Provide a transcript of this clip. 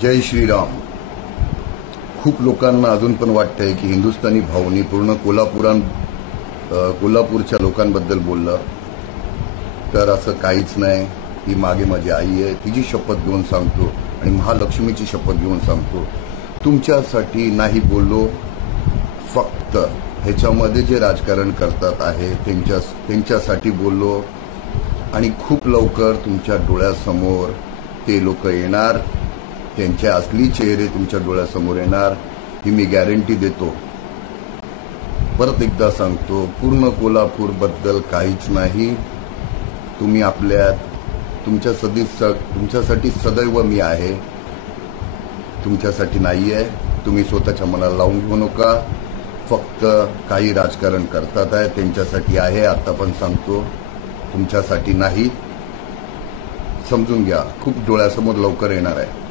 जय श्रीराम। खूप लोकांना अजून पण वाटतंय की हिंदुस्थानी भाऊनी पूर्ण कोल्हापूरच्या लोकांबद्दल बोललं, तर असं काहीच नाही। ही मागे माझी आई आहे, तिची शपथ घेऊन सांगतो आणि महालक्ष्मीची शपथ घेऊन सांगतो, तुमच्यासाठी नाही बोललो। फक्त ह्याच्यामध्ये जे राजकारण करतात आहे त्यांच्यासाठी बोललो आणि खूप लवकर तुमच्या डोळ्यासमोर ते लोक येणार, त्यांचे असली चेहरे तुमच्या डोळ्यासमोर येणार, ही मी गॅरंटी देतो। परत एकदा सांगतो, पूर्ण कोल्हापूरबद्दल काहीच नाही। तुम्ही तुमच्यासाठी सदैव मी आहे, तुमच्यासाठी नाही आहे। तुम्ही स्वतःच्या मनाला लावून घेऊ नका। फक्त काही राजकारण करतात आहे त्यांच्यासाठी आहे, आता पण सांगतो, तुमच्यासाठी नाही। समजून घ्या, खूप डोळ्यासमोर लवकर येणार आहे।